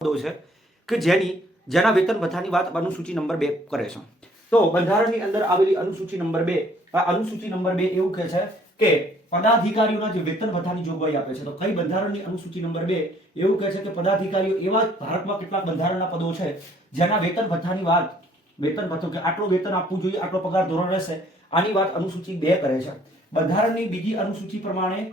પદો છે કે જેની, જેના વેતન ભથ્થાની વાત અનુસૂચિ નંબર બે કરે છે. તો બંધારણની અંદર આવેલી અનુસૂચિ નંબર બે અનુસૂચિ નંબર બે એવું કહે છે કે પદાધિકારીઓના જે વેતન ભથ્થાની જોગવાઈ આપે છે. તો કઈ બંધારણની અનુસૂચિ નંબર બે? એવું કહે છે કે પદાધિકારીઓ એવા ભારતમાં કેટલાક બંધારણના પદો છે જેના વેતન ભથ્થાની વાત, વેતન ભથ્થો કે આટલું વેતન આપવું જોઈએ, આટલો પગાર ધોરણ રહેશે, આની વાત અનુસૂચિ બે કરે છે. બંધારણની બીજી અનુસૂચિ પ્રમાણે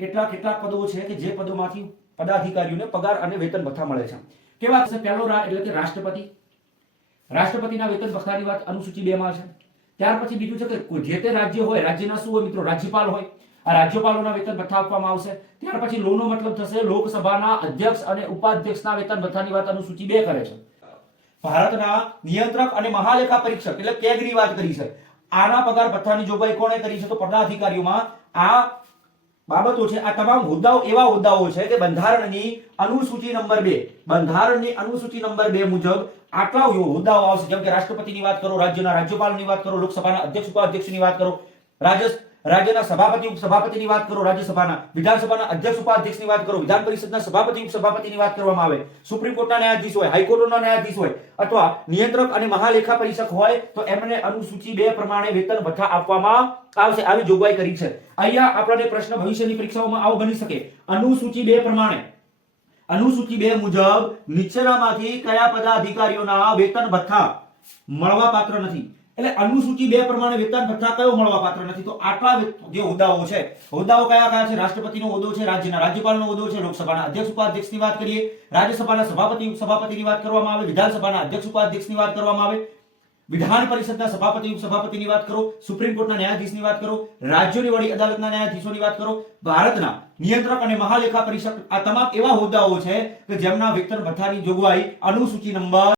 એટલા કેટલાક પદો છે કે જે પદોમાંથી પદાધિકારીઓને પગાર અને વેતન ભથ્થા મળે છે. કેવા છે પહેલો એટલે કે રાષ્ટ્રપતિ. રાષ્ટ્રપતિના વેતન ભથ્થાની વાત અનુસૂચિ બે માં છે. ત્યાર પછી બીજું છે કે જે તે રાજ્ય હોય, રાજ્યના શું હોય મિત્રો? રાજ્યપાલ હોય. આ રાજ્યપાલોના વેતન ભથ્થા આપવામાં આવશે. ત્યાર પછી લોનો મતલબ થશે, લોકસભાના અધ્યક્ષ અને ઉપાધ્યક્ષના વેતન ભથ્થાની વાત અનુસૂચિ બે કરે છે. ભારતના નિયંત્રક અને મહાલેખા પરીક્ષક એટલે કેગની વાત કરી છે. આના પગાર ભથ્થાની જોગવાઈ કોણે કરી છે? તો પદાધિકારીઓમાં આ બાબતો છે, આ તમામ હોદ્દાઓ એવા હોદ્દાઓ છે કે બંધારણની અનુસૂચિ નંબર બે, બંધારણની અનુસૂચિ નંબર બે મુજબ આટલા હોદ્દાઓ આવશે. જેમ કે રાષ્ટ્રપતિની વાત કરો, રાજ્યના રાજ્યપાલની વાત કરો, લોકસભાના અધ્યક્ષ, ઉપાધ્યક્ષની વાત કરો રાજ્ય રાજ્યના સભાપતિ, ઉપસભાપતિની વાત કરો, રાજ્યસભાના, વિધાનસભાના અધ્યક્ષ, ઉપાધ્યક્ષની વાત કરો, વિધાન પરિષદના સભાપતિ, ઉપસભાપતિની વાત કરવામાં આવે. સુપ્રીમ કોર્ટના ન્યાયાધીશ હોય, હાઈકોર્ટના ન્યાયાધીશ હોય, અથવા નિયંત્રક અને મહાલેખા પરીક્ષક હોય, તો એમને અનુસૂચિ બે પ્રમાણે વેતન ભથ્થા આપવામાં આવશે. આવી જોગવાઈ કરી છે. અહીંયા આપણને પ્રશ્ન ભવિષ્યની પરીક્ષાઓમાં આવો બની શકે. અનુસૂચિ બે પ્રમાણે. અનુસૂચિ બે મુજબ નીચેનામાંથી કયા પદાધિકારીઓના વેતન ભથ્થા મળવા પાત્ર નથી. એટલે અનુસૂચિ બે પ્રમાણે વેતન ભથ્થા કયો મળવા પાત્ર નથી? તો આટલા જે હોદ્દાઓ છે, હોદ્દાઓ કયા કયા છે? રાષ્ટ્રપતિનો હોદ્દો છે, રાજ્યના રાજ્યપાલનો હોદ્દો છે, લોકસભાના અધ્યક્ષ ઉપાધ્યક્ષની વાત કરીએ, રાજ્યસભાના સભાપતિ ઉપસભાપતિની વાત કરવામાં આવે, વિધાનસભાના અધ્યક્ષ ઉપાધ્યક્ષની વાત કરવામાં આવે, વિધાન પરિષદના સભાપતિ ઉપસભાપતિની વાત કરો, સુપ્રીમ કોર્ટના ન્યાયાધીશની વાત કરો, રાજ્યોની વડી અદાલતના ન્યાયાધીશોની વાત કરો, ભારતના નિયંત્રક અને મહાલેખા પરિષદ આ તમામ એવા હોદ્દાઓ છે કે જેમના વેતન ભથ્થાની જોગવાઈ, અનુસૂચિ નંબર